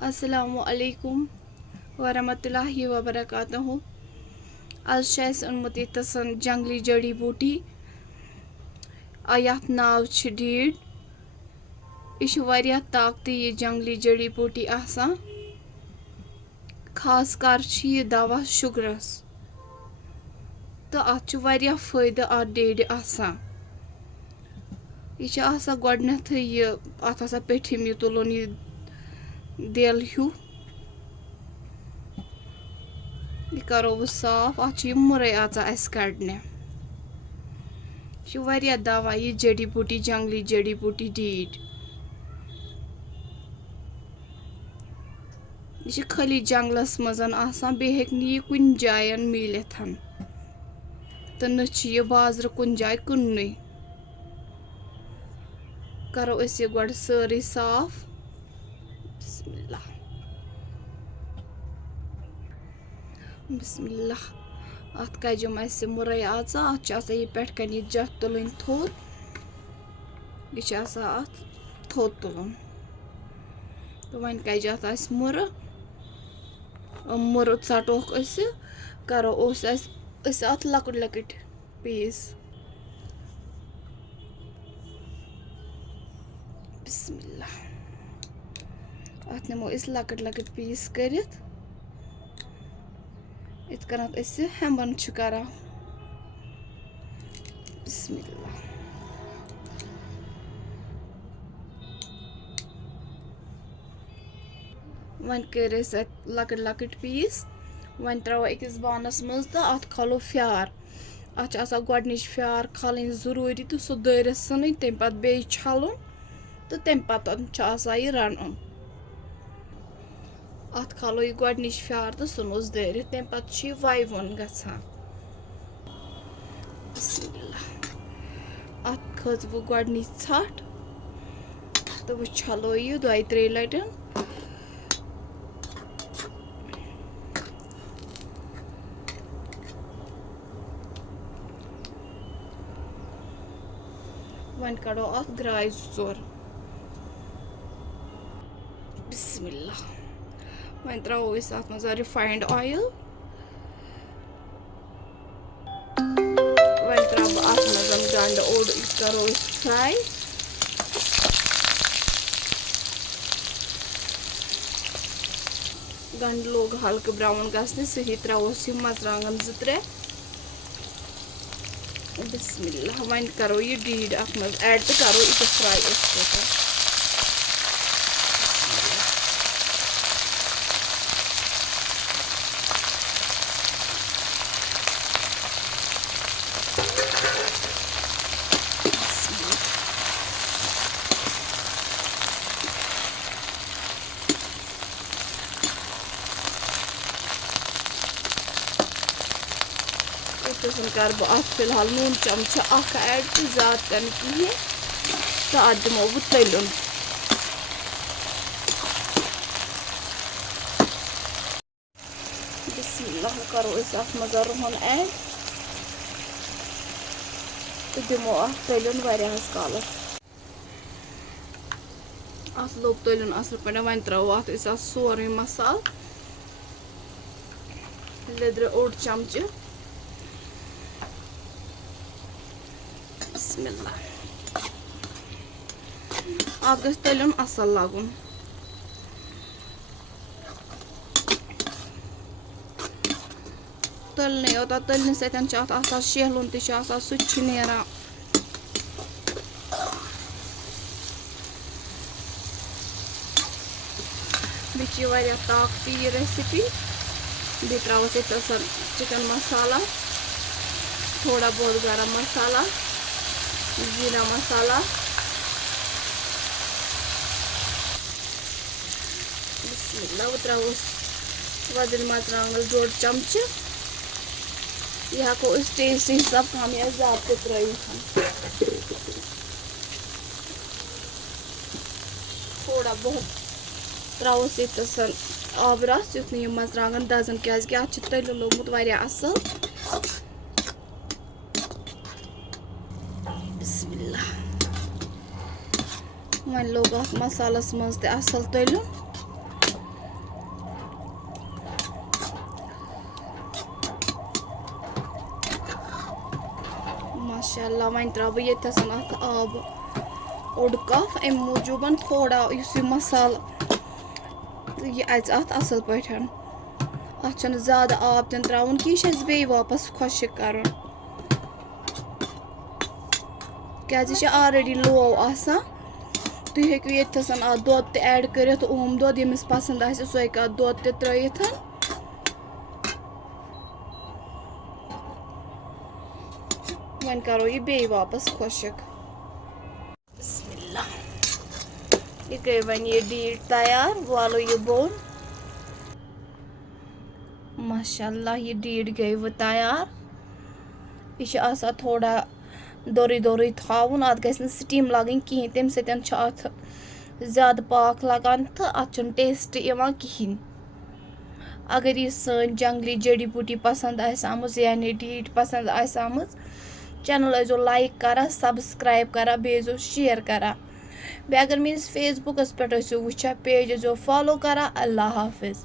अस्सलामु अलैकुम वरहमतुल्लाहि वबरकातुहू। आज छे अस ओनमुत यतसन जंगली जड़ी बूटी यथ नाव छ डीड। यह वारिया ताकती ये जंगली जड़ी बूटी आसान। खास कर छ ये दवा शुगरस तो अत वारिया फायदे अत डीड आसान। यह आसान गोडनेथ ये अत आसान पेठिम ये तुलन ये दिल हूँ यह करो वो साफ अत मुरे आस कड़ने। यह वारिया दवा ये जड़ी बूटी जंगली जड़ी बूटी डीड। यह खाली जंगलस मजन आसान बे हेक नी कुन जायन मिलिथ तो न यह बाजार कुन जाय कुन्नु। करो अस यह गोड सारी साफ। बिस्मिल्लाह बिस्मिल्लाह अत कजम अस मुरे अत यह पेट कन यह जथ तुलन थोद यह अत थोद तुलन तो वन कज अत अस मुर मुर षटोक अस करो अस अत लकट लकट पीस। बिस्मिल्लाह अत नमो अस लकट लकट पीस करित इत कनत अस हेमन छ करा। बिस्मिल्लाह वन कर लकट लकट पीस वन त्रो अकिस बानस मज तो अत खलो फ्यार। अत गोडनिच फ्यार खलन जरूरी तो सह दरित सन तम पे बे छलन तो तम पे यह रन अत खलो यह गोडनिच फ्यार तो सह दरित तम पे वाइवन गसान। अत खज वो गोडनिच छट तो वो छलो यह दो त्रे लटन वन कड़ो अत ग्राय जोर। बिस्मिल्लाह वन त्रो अत मज रिफाइंड ऑयल वन त्रो अत मज गंड ओड करो फ्राई। गंड लोग हल्क ब्राउन गसने सही त्रोस मरचांगन जो त्रे। बिस्मिल्लाह वन करो ये डीड अत मज ऐड तो करो यह फ्राई कर बह फिलहाल नून चमचा ऐड तो ज्यादा कर कहें तो अत दमो बह तलन। बिस्मिल्लाह करो अत मज रुहन ऐड तो दमो अत तलन वारियाहस कालस। अत लोग तलन असल पे वन त्रो अत सोरे मसाल लिद्र ओड चमच। बिस्मिल्लाह अत गछ तलन असल लगुन तलने योत तलने सतन शेहलुन तह नेरान। बे वारिया ताकती ये रेसिपी बे त्रोस चिकन मसाला थोड़ा बहुत गरम मसाला जीरा मसाला। बिस्मिल्लाह त्रोस वजन मरचांगल जोड़ चमच यह हेको टेस्ट हिसाब कम या ज्यादा त्रित थोड़ा बहुत त्रोस ये आब रस युथ यह मरचांगन दजन क्या अत तल लोगमुत वारिया असल। बिस्मिल्लाह वन लोग अत मसालस मज असल तलन माशाल्लाह वन त्रा बह ये अत आब ओड कप अम मूजूबन थोड़ा इस मसाल यह अच अत असल पे अत ज़्यादा आब तन त्राउन कि यह बे वापस खुशक कर क्या ऑलरेडी लो आसान तुम हेकु ये दुध ऐड कर ओम दुध यमिस पसंद आए सो हेक दुध त्रित वन करो ये बे वापस खुशक बिस्मिल्लाह ये गई वन ये डीट तैयार वालो ये बोन माशाल्लाह ये डीट गई वो तैयार यह थोड़ा दोरी दोरी थावन अत गई स्टीम लगन कहें तम सत ज़्यादा पाक लगान तो अत टेस्ट इवान कहें अगर ये सन जंगली जड़ी बूटी पसंद आमज यानी डीट पसंद आमज चैनल ऐसो लाइक करा सब्सक्राइब करा बेजो शेयर करा बे अगर मेस फेसबुकस पे वो पेज ऐसो फॉलो करा अल्लाह हाफिज।